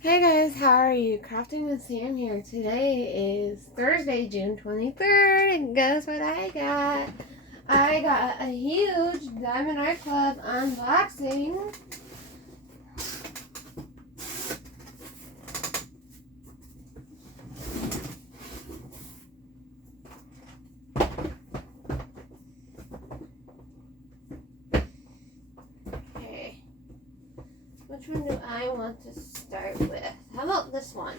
Hey guys, how are you? Crafting with Sam here. Today is Thursday, June 23rd, and guess what I got? I got a huge Diamond Art Club unboxing. Okay, which one do I want to start with? How about this one?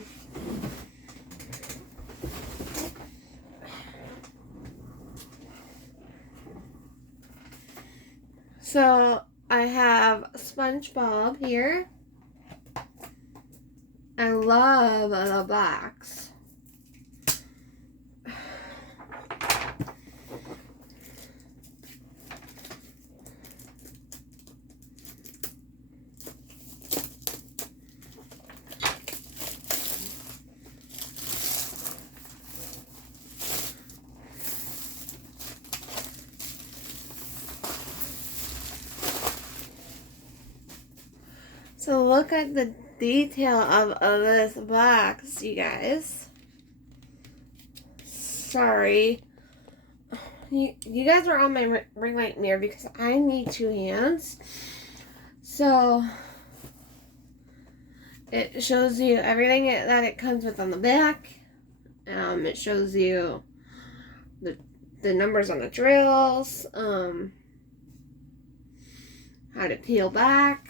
So I have SpongeBob here. I love the box. So look at the detail of this box, you guys. Sorry. You guys are on my ring light mirror because I need two hands. So it shows you everything that it comes with on the back. It shows you the numbers on the drills, how to peel back.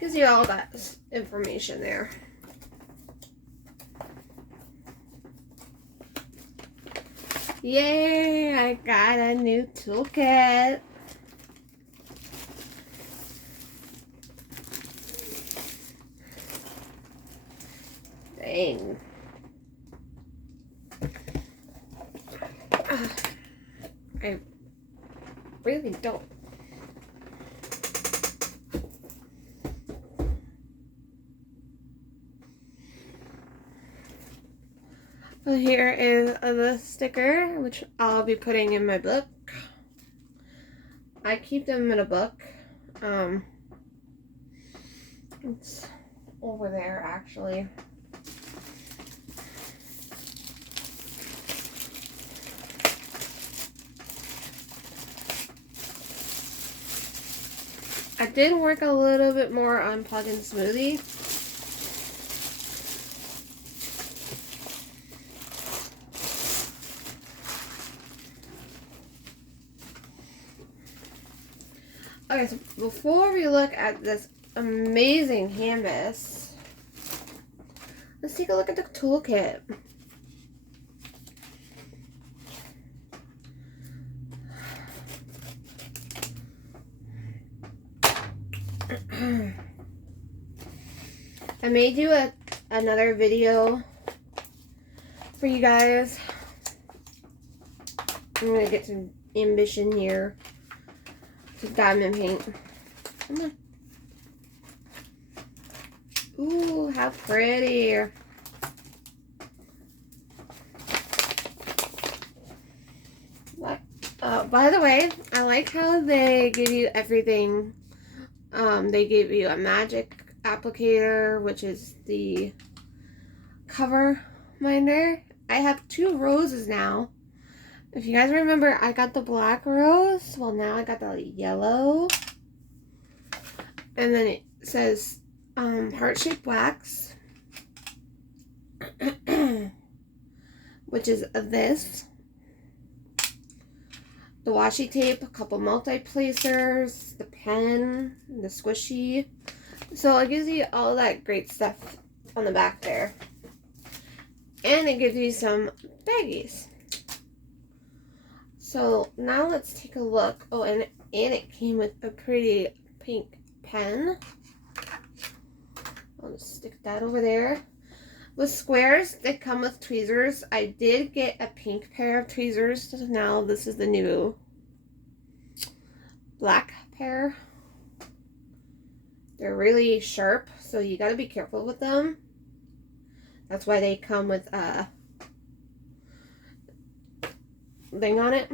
Gives you all that information there. Yay, I got a new toolkit. Dang. I really don't. So here is the sticker, which I'll be putting in my book. I keep them in a book. It's over there, actually. I did work a little bit more on Plug-in Smoothie. Okay, so before we look at this amazing canvas, let's take a look at the toolkit. I may do another video for you guys. I'm gonna get some ambition here. Just diamond paint. Come on. Ooh, how pretty. By the way, I like how they give you everything. They give you a magic applicator, which is the cover binder. I have two roses now. If you guys remember, I got the black rose. Well, now I got the yellow. And then it says heart-shaped wax, which is this. The washi tape, a couple multi-placers, the pen, the squishy. So it gives you all that great stuff on the back there. And it gives you some baggies. So now let's take a look. Oh, and it came with a pretty pink pen. I'll just stick that over there. With squares that come with tweezers, I did get a pink pair of tweezers. Now this is the new black pair. They're really sharp, so you gotta be careful with them. That's why they come with a thing on it.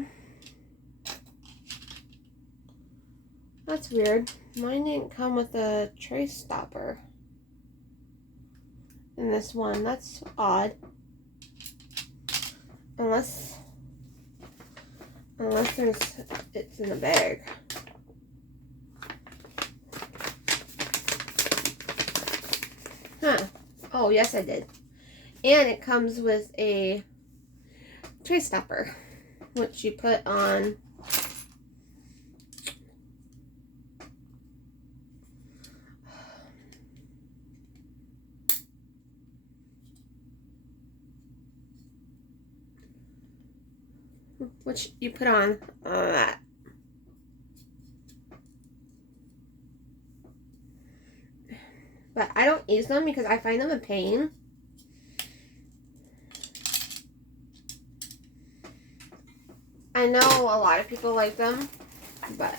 That's weird. Mine didn't come with a trace stopper. in this one. That's odd. Unless it's in the bag. Huh. Oh, yes, I did. And it comes with a tray stopper, which you put on that. But I don't use them because I find them a pain. I know a lot of people like them, but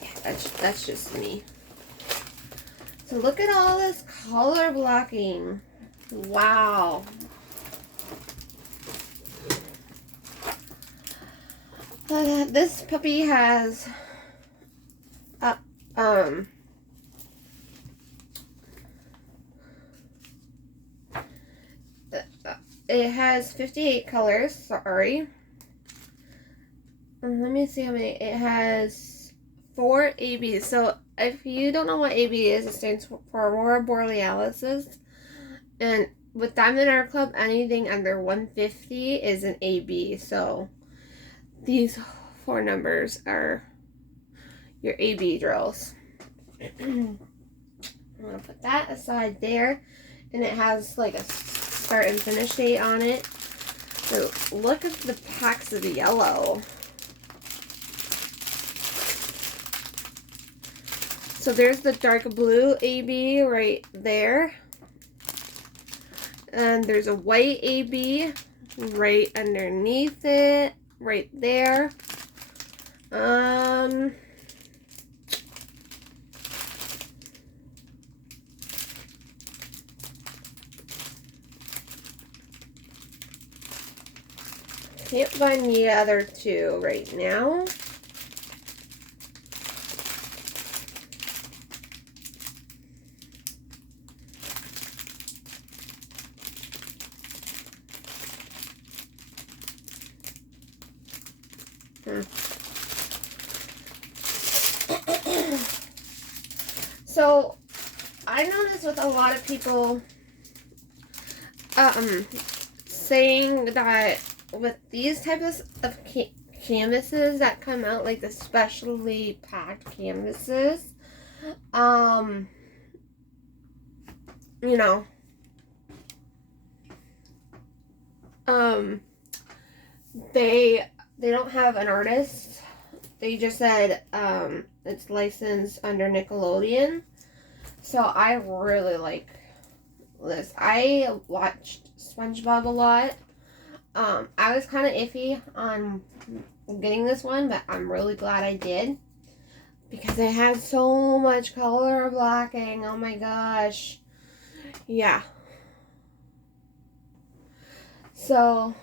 yeah, that's just me. So look at all this color blocking. Wow. This puppy has it has 58 colors, sorry. Let me see how many. It has 4 ABs. So if you don't know what AB is, it stands for Aurora Borealis. And with Diamond Art Club, anything under 150 is an AB. So these 4 numbers are your AB drills. I'm going to put that aside there. And it has like a start and finish date on it. So look at the packs of yellow. So there's the dark blue AB right there. And there's a white AB right underneath it, right there. Can't find the other 2 right now. So I noticed with a lot of people saying that with these types of canvases that come out, like the specially packed canvases, you know, they don't have an artist. They just said it's licensed under Nickelodeon. So I really like this. I watched SpongeBob a lot. I was kind of iffy on getting this one, but I'm really glad I did. Because it has so much color blocking. Oh my gosh. Yeah. So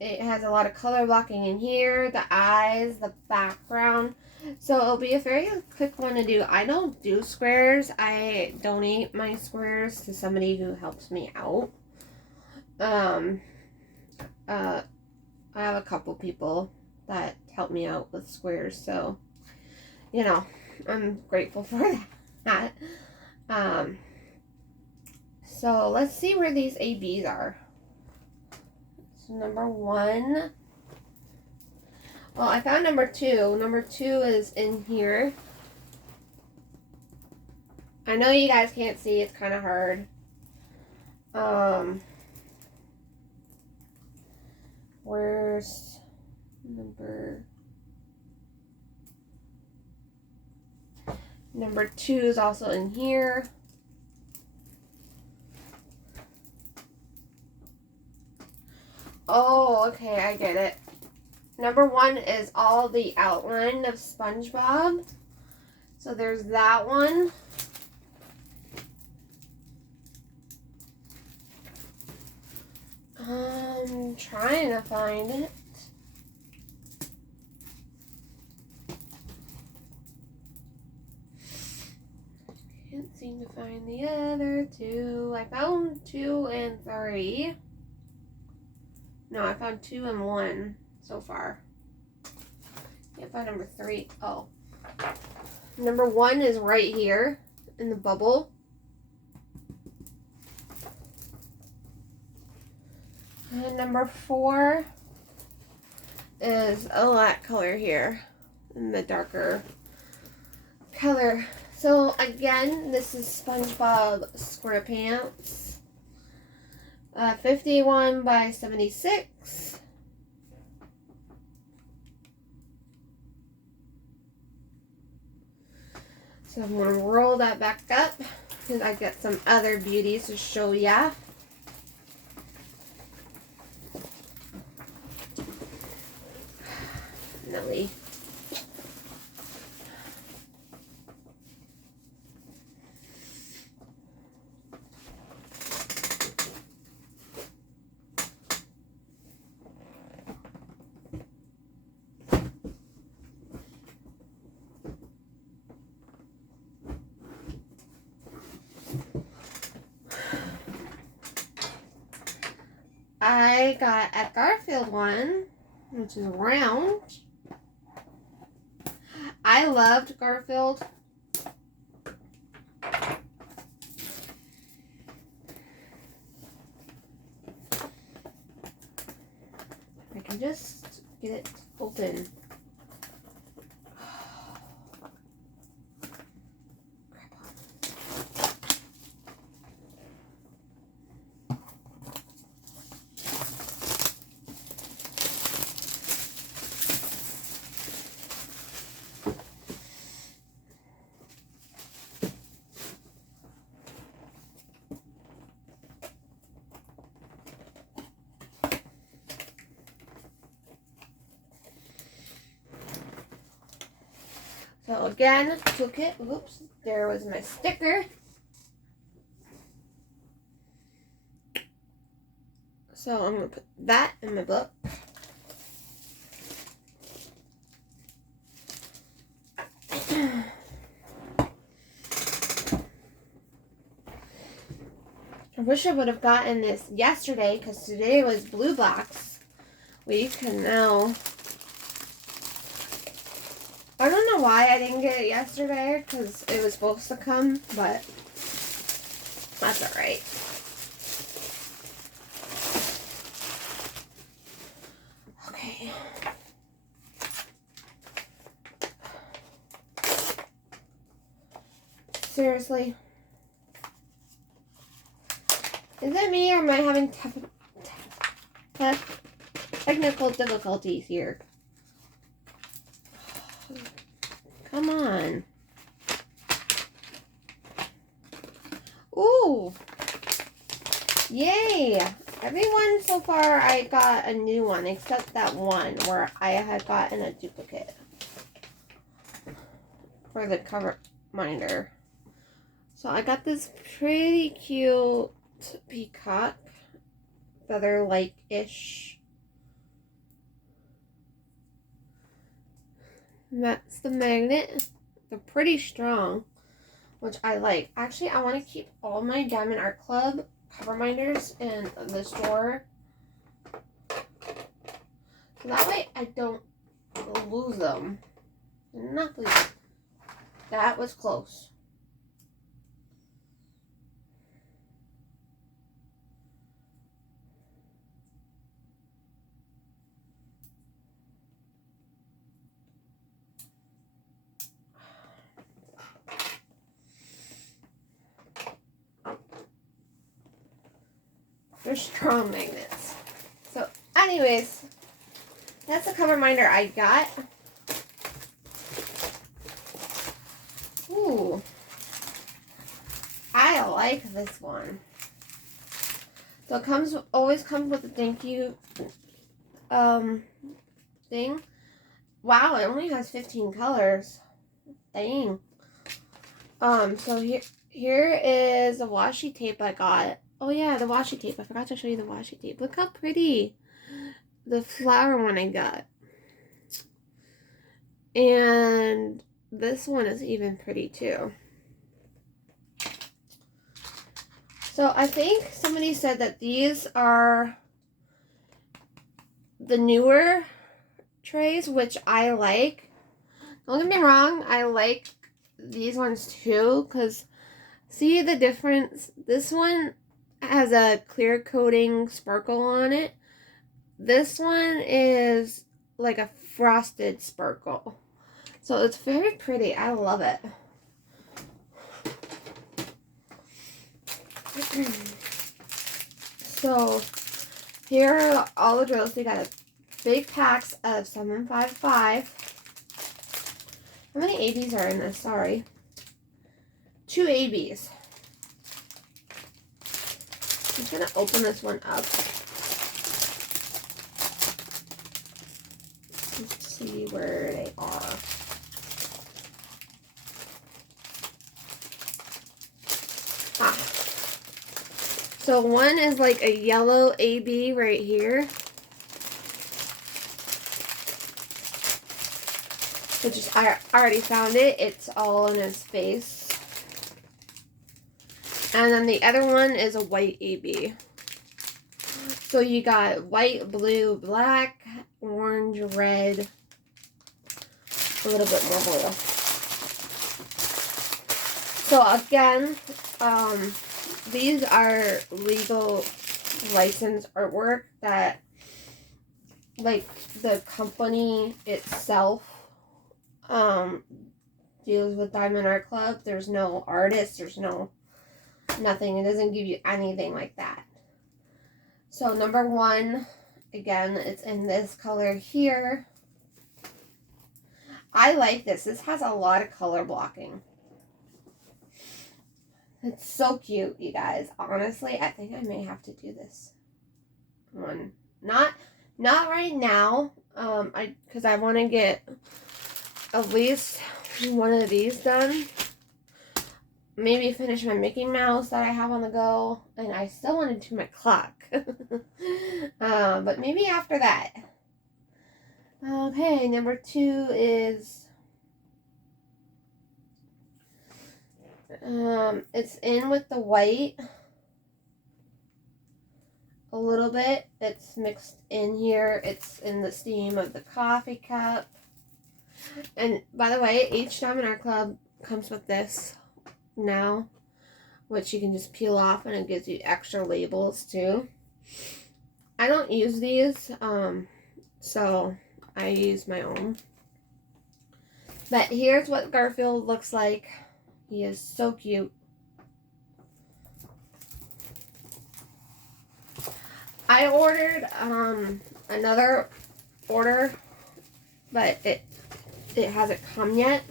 it has a lot of color blocking in here, the eyes, the background. So it'll be a very quick one to do. I don't do squares. I donate my squares to somebody who helps me out. I have a couple people that help me out with squares, so you know, I'm grateful for that. So let's see where these ABs are. So number 1. Well, I found number 2. Number 2 is in here. I know you guys can't see. It's kind of hard. Where's number 2 is also in here. Oh, okay, I get it. Number 1 is all the outline of SpongeBob. So there's that one. I'm trying to find it. Can't seem to find the other two. I found 2 and 3. No, I found 2 and 1 so far. Can't find number 3. Oh. Number 1 is right here in the bubble. And number 4 is a light color here in the darker color. So again, this is SpongeBob SquarePants. 51 by 76. So I'm going to roll that back up because I got some other beauties to show ya. Nelly. I got a Garfield one, which is round. I loved Garfield. I can just get it open. So again, took it. Oops, there was my sticker. So I'm going to put that in my book. I wish I would have gotten this yesterday because today was Blue Box week and now I don't know why I didn't get it yesterday because it was supposed to come, but that's alright. Okay. Seriously. Is it me or am I having technical difficulties here? Come on. Ooh. Yay. Everyone so far I got a new one except that one where I had gotten a duplicate for the cover minder. So I got this pretty cute peacock feather like-ish. That's the magnet. They're pretty strong, which I like. Actually, I want to keep all my Diamond Art Club cover minders in the store. So that way I don't lose them. Not lose them. That was close. They're strong magnets. So anyways, that's the cover minder I got. Ooh. I like this one. So it always comes with a thank you thing. Wow, it only has 15 colors. Dang. So here is the washi tape I got. Oh yeah, the washi tape. I forgot to show you the washi tape. Look how pretty the flower one I got. And this one is even pretty too. So I think somebody said that these are the newer trays, which I like. Don't get me wrong, I like these ones too, because see the difference? This one has a clear coating sparkle on it. This one is like a frosted sparkle. So it's very pretty. I love it. So here are all the drills. We got a big packs of 755. How many ABs are in this? Sorry. 2 ABs. I'm just going to open this one up. Let's see where they are. So one is like a yellow AB right here. Which is, I already found it. It's all in his face. And then the other one is a white AB. So you got white, blue, black, orange, red, a little bit more blue. So again, these are legal licensed artwork that, like, the company itself deals with Diamond Art Club. There's no artist, there's no nothing. It doesn't give you anything like that. So number one, again, it's in this color here. I like this. This has a lot of color blocking. It's so cute, you guys. Honestly, I think I may have to do this one. Not right now. Because I want to get at least one of these done. Maybe finish my Mickey Mouse that I have on the go. And I still want to do my clock. But maybe after that. Okay, number 2 is... it's in with the white a little bit. It's mixed in here. It's in the steam of the coffee cup. And by the way, each Diamond Art Club comes with this now, which you can just peel off, and it gives you extra labels too. I don't use these, so I use my own. But here's what Garfield looks like. He is so cute. I ordered another order, but it hasn't come yet.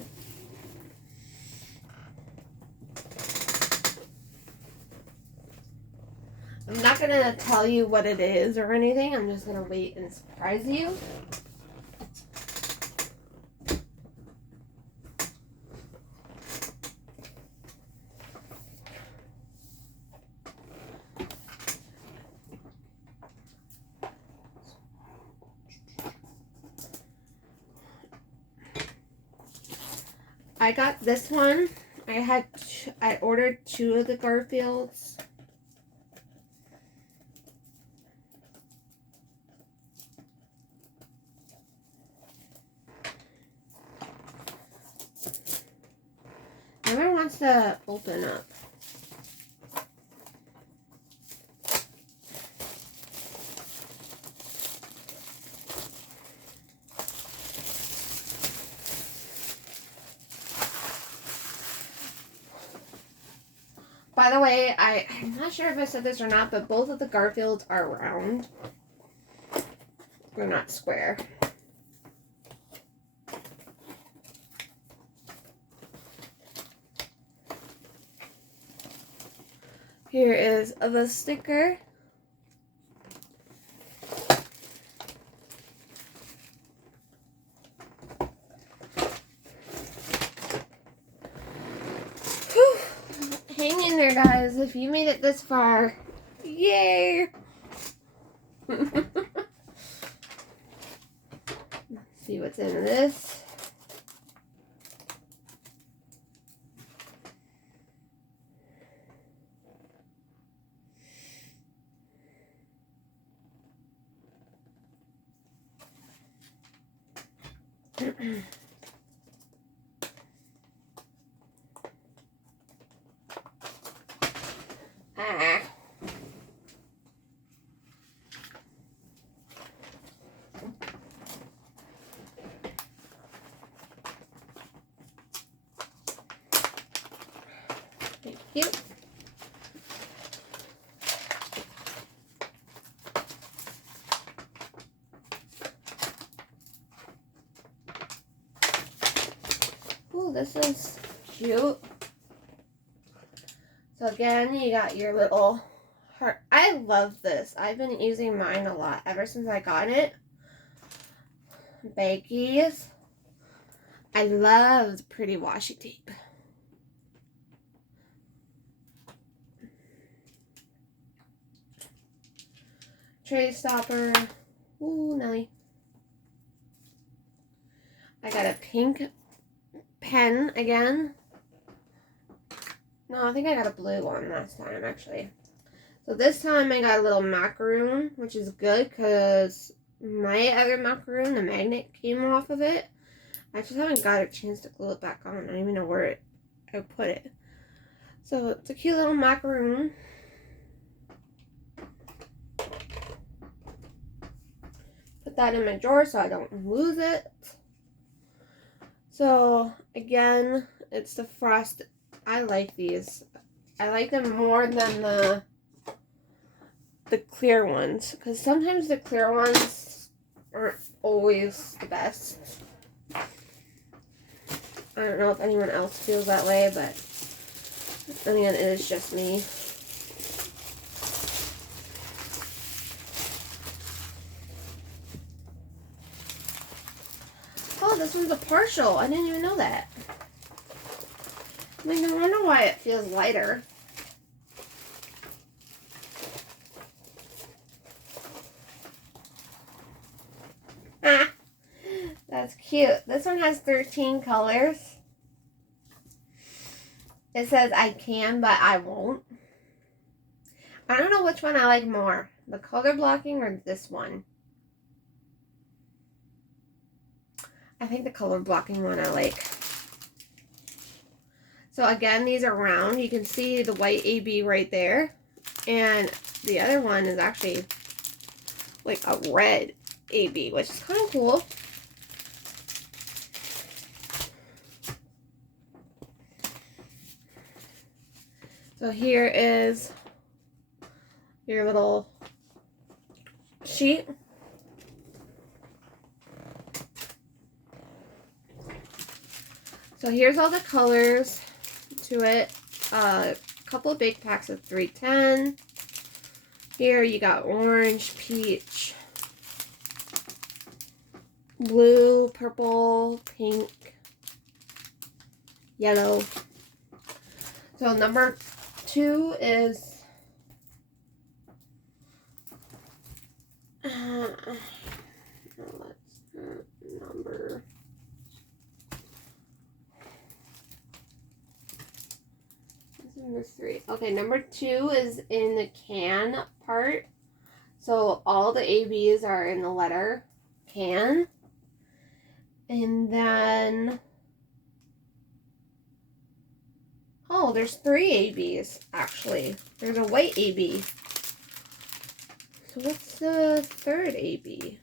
I'm not gonna tell you what it is or anything. I'm just gonna wait and surprise you. I got this one. I ordered 2 of the Garfields. Everyone wants to open up. By the way, I'm not sure if I said this or not, but both of the Garfields are round. They're not square. Here is the sticker. Whew. Hang in there, guys. If you made it this far, yay! Let's see what's in this. Ah. Thank you. Ooh, this is cute. So again, you got your little heart. I love this. I've been using mine a lot ever since I got it. Baggies. I love the pretty washi tape. Tray stopper. Ooh, Nelly. I got a pink pen again. No, I think I got a blue one last time, actually. So this time I got a little macaroon, which is good because my other macaroon, the magnet came off of it. I just haven't got a chance to glue it back on. I don't even know where I put it. So it's a cute little macaroon. Put that in my drawer so I don't lose it. So again, it's the frost. I like these. I like them more than the clear ones, because sometimes the clear ones aren't always the best. I don't know if anyone else feels that way, but again, it is just me. Oh, this one's a partial. I didn't even know that. I mean, I wonder why it feels lighter. Ah, that's cute. This one has 13 colors. It says I can, but I won't. I don't know which one I like more, the color blocking or this one. I think the color blocking one I like. So again, these are round. You can see the white AB right there. And the other one is actually like a red AB, which is kind of cool. So here is your little sheet. So here's all the colors to it. A couple of big packs of 310. Here you got orange, peach, blue, purple, pink, yellow. So number 2 is number. Number 3. Okay, number 2 is in the can part. So all the ABs are in the letter can. And then, oh, there's 3 ABs actually. There's a white AB. So what's the third AB?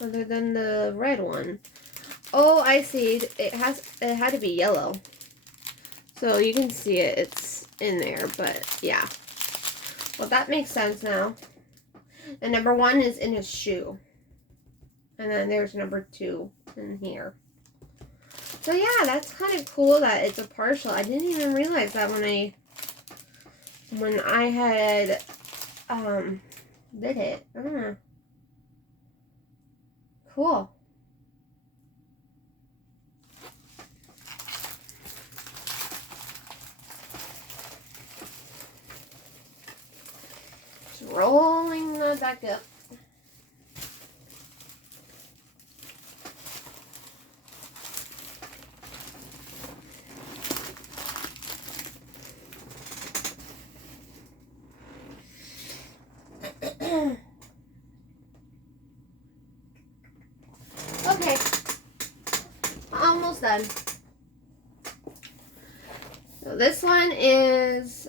Other than the red one. Oh, I see. It had to be yellow. So you can see it, it's in there, but yeah. Well, that makes sense now. And number 1 is in his shoe. And then there's number 2 in here. So yeah, that's kind of cool that it's a partial. I didn't even realize that when I had did it. Cool. Rolling that back up. Okay, done. So this one is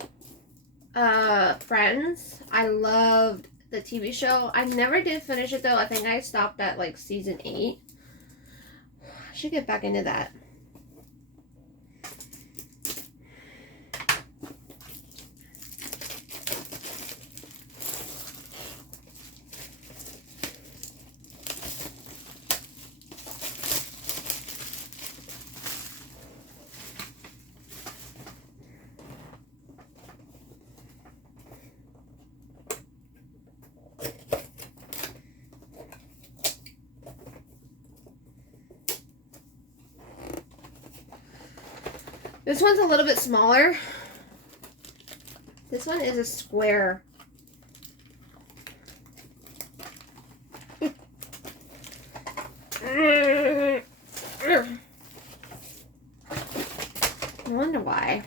Friends. I loved the TV show. I never did finish it though. I think I stopped at like season 8. I should get back into that. This one's a little bit smaller. This one is a square. I wonder why.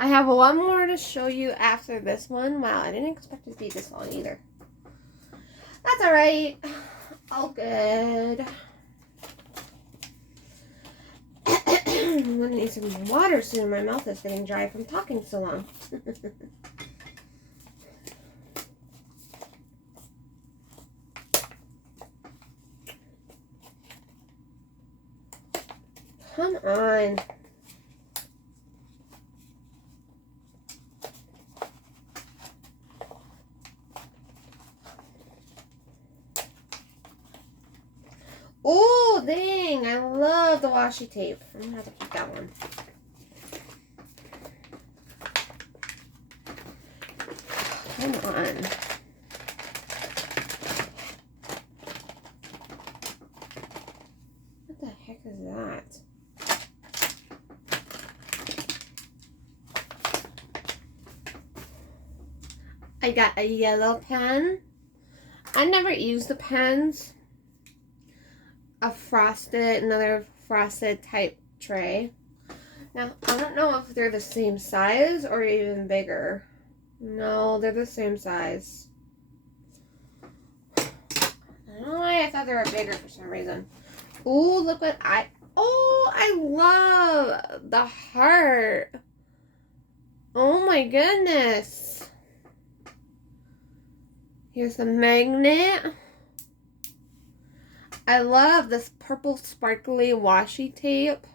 I have one more to show you after this one. Wow, I didn't expect it to be this long either. That's alright. All good. I'm gonna need some water soon. My mouth is getting dry from talking so long. Come on. Oh, dang. I love the washi tape. I'm going to have to keep that one. Come on. What the heck is that? I got a yellow pen. I never use the pens. Another frosted type tray. Now, I don't know if they're the same size or even bigger. No, they're the same size. I don't know why I thought they were bigger for some reason. Ooh, look what I love the heart. Oh my goodness. Here's the magnet. I love this purple sparkly washi tape.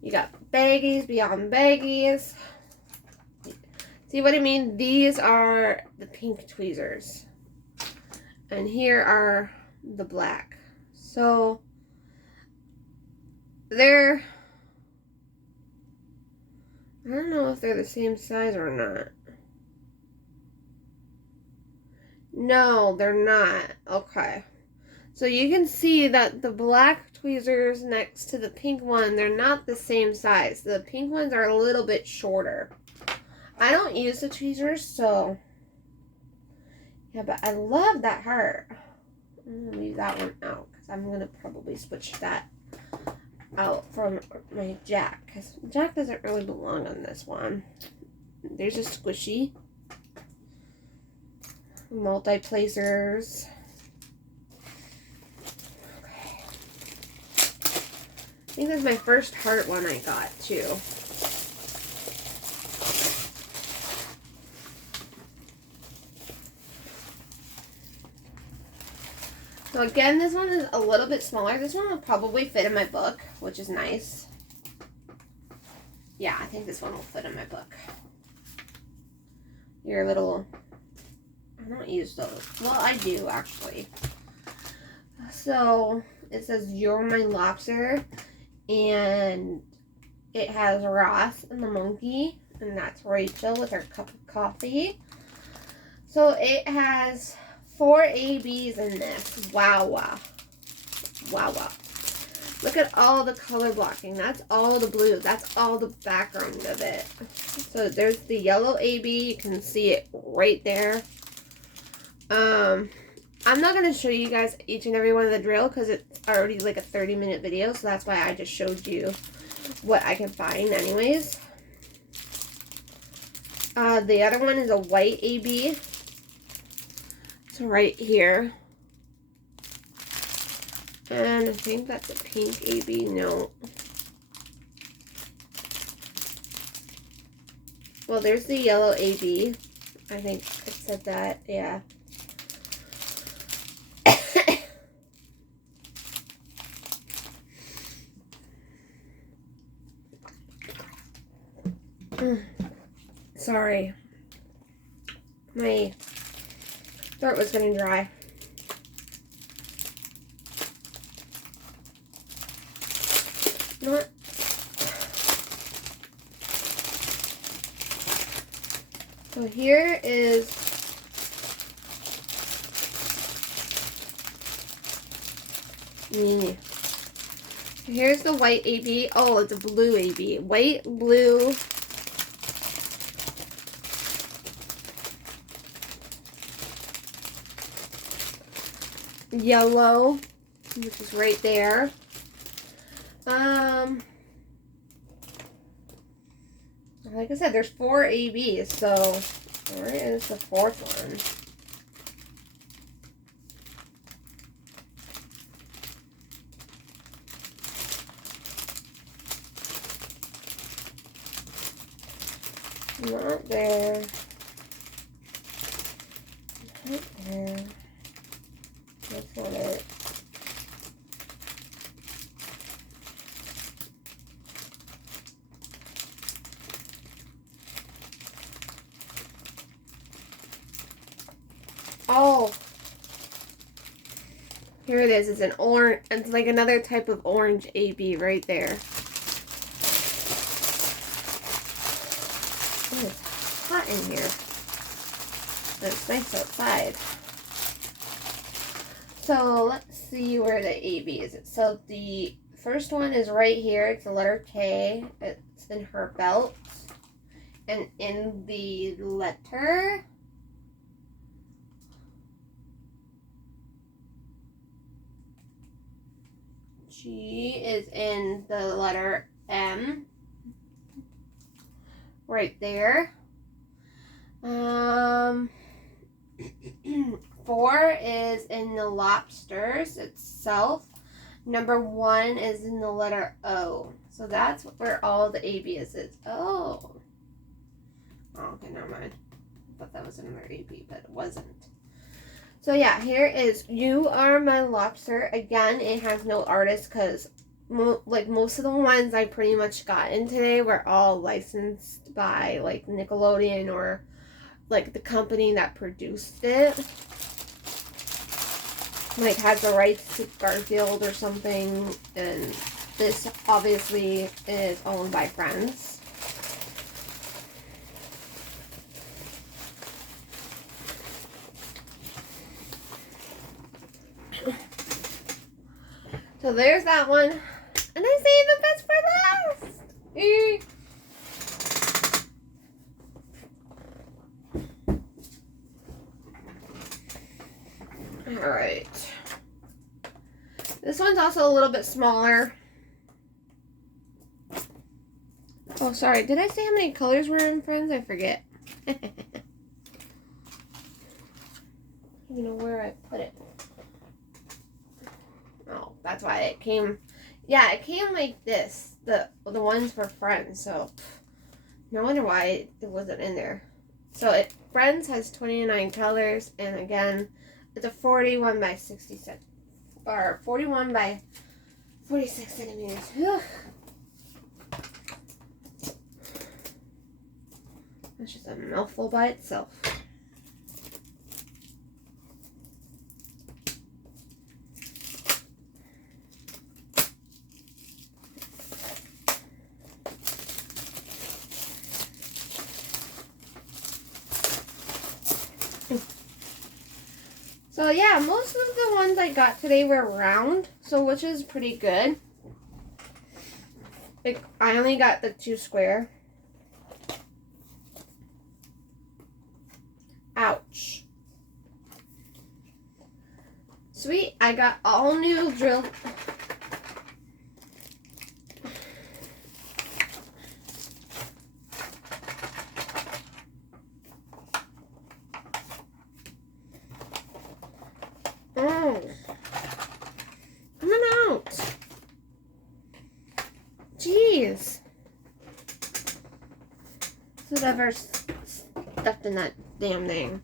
You got baggies beyond baggies. See what I mean? These are the pink tweezers. And here are the black. So they're, I don't know if they're the same size or not. No, they're not. Okay. So you can see that the black tweezers next to the pink one, they're not the same size. The pink ones are a little bit shorter. I don't use the tweezers, so yeah, but I love that heart. I'm going to leave that one out because I'm going to probably switch that out from my Jack, because Jack doesn't really belong on this one. There's a squishy. Multi-placers. Okay. I think that's my first heart one I got too. So again, this one is a little bit smaller. This one will probably fit in my book, which is nice. Yeah, I think this one will fit in my book. Your little, I don't use those. Well, I do actually. So it says "You're My Lobster," and it has Ross and the monkey, and that's Rachel with her cup of coffee. So it has 4 ABs in this. Wow, wow. Wow, wow. Look at all the color blocking. That's all the blue. That's all the background of it. So there's the yellow AB. You can see it right there. I'm not going to show you guys each and every one of the drill because it's already like a 30-minute video. So that's why I just showed you what I can find anyways. The other one is a white AB. So right here. And I think that's a pink AB. No. Well, there's the yellow AB. I think it said that. Yeah. Sorry. My throat was getting dry. You know what? So here is here's the white AB. Oh, it's a blue AB. White, blue, yellow, which is right there. Like I said, there's 4 ABs, so where is the 4th one? Not there. Not there. That's not it. Oh, here it is. It's an orange. It's like another type of orange AB right there. Oh, it's hot in here. It's nice outside. So let's see where the AB is. So the first one is right here. It's the letter K. It's in her belt. And in the letter G is in the letter M. Right there. 4 is in the lobsters itself. Number 1 is in the letter O. So that's where all the ABs is. Oh, okay, never mind. I thought that was another AB, but it wasn't. So yeah, here is You Are My Lobster. Again, it has no artist because like most of the ones I pretty much got in today were all licensed by like Nickelodeon or like the company that produced it. Like has the rights to Garfield or something, and this obviously is owned by Friends. So there's that one. And I saved the best for last. Alright. This one's also a little bit smaller. Oh, sorry. Did I say how many colors were in Friends? I forget. I don't even know where I put it. Oh, that's why it came. Yeah, it came like this. The ones for Friends. So, no wonder why it wasn't in there. So, Friends has 29 colors. And again, it's a 41 by 66. Or 41 by 46 centimeters. Whew. That's just a mouthful by itself. So yeah, most of the ones I got today were round, so which is pretty good. Like, I only got the 2 square. Ouch. Sweet, I got all new drill. whatever's stuffed in that damn thing.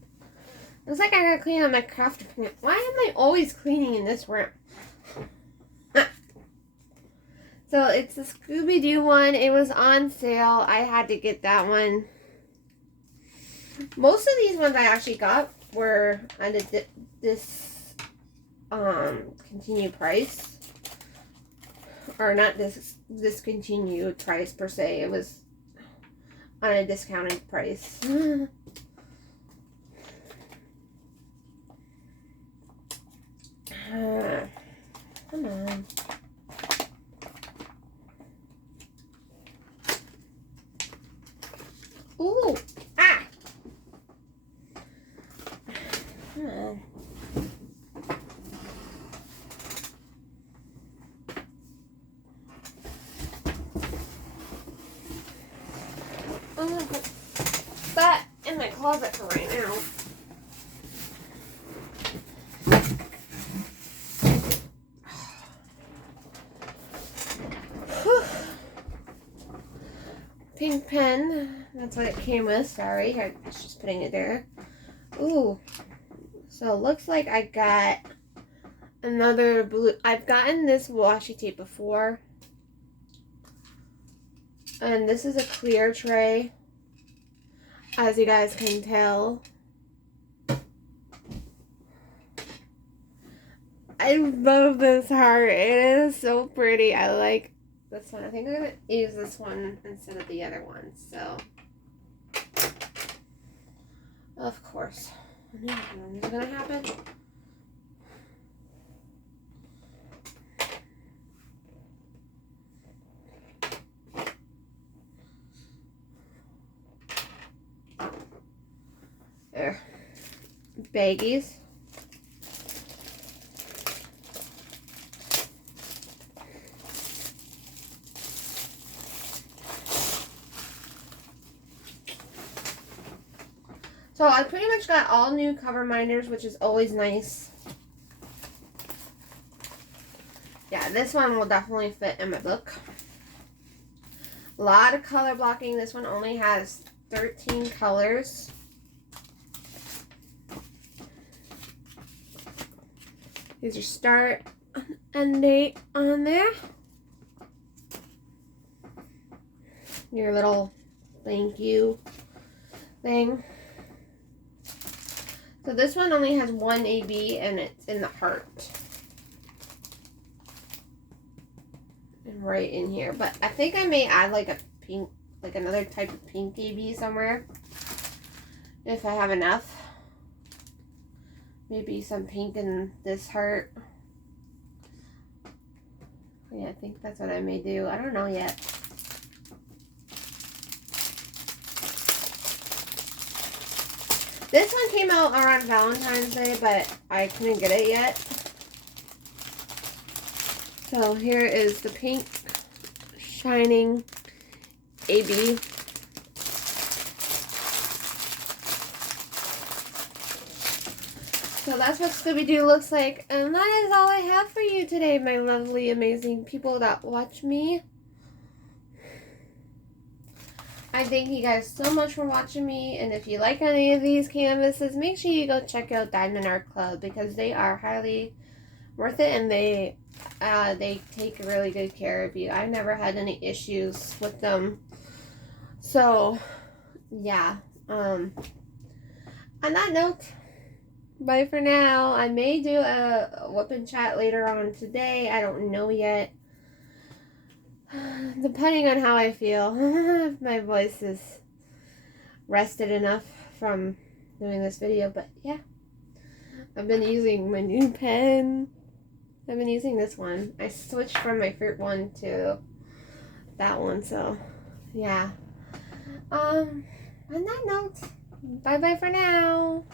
Looks like I gotta clean up my craft. Why am I always cleaning in this room? So it's the Scooby-Doo one. It was on sale. I had to get that one. Most of these ones I actually got were at this continued price. Or not discontinued price per se. It was on a discounted price. Come on. Ooh! Ah! Come on. I'm gonna put that in my closet for right now. Pink pen. That's what it came with. Sorry, I was just putting it there. Ooh. So it looks like I got another blue. I've gotten this washi tape before. And this is a clear tray, as you guys can tell. I love this heart. It is so pretty. I like this one. I think I'm going to use this one instead of the other one. So, of course, nothing's going to happen. There. Baggies. So I pretty much got all new cover minders, which is always nice. Yeah, this one will definitely fit in my book. A lot of color blocking. This one only has 13 colors. Here's your start and date on there. Your little thank you thing. So this one only has one AB and it's in the heart. And right in here. But I think I may add like a pink, like another type of pink AB somewhere. If I have enough. Maybe some pink in this heart. Yeah, I think that's what I may do. I don't know yet. This one came out around Valentine's Day, but I couldn't get it yet. So here is the pink shining AB. So that's what Scooby-Doo looks like. And that is all I have for you today, my lovely, amazing people that watch me. I thank you guys so much for watching me. And if you like any of these canvases, make sure you go check out Diamond Art Club because they are highly worth it. And they take really good care of you. I've never had any issues with them. So, yeah. On that note, bye for now. I may do a whip and chat later on today. I don't know yet. Depending on how I feel. If my voice is rested enough from doing this video. But yeah. I've been using my new pen. I've been using this one. I switched from my fruit one to that one. So yeah. On that note, bye bye for now.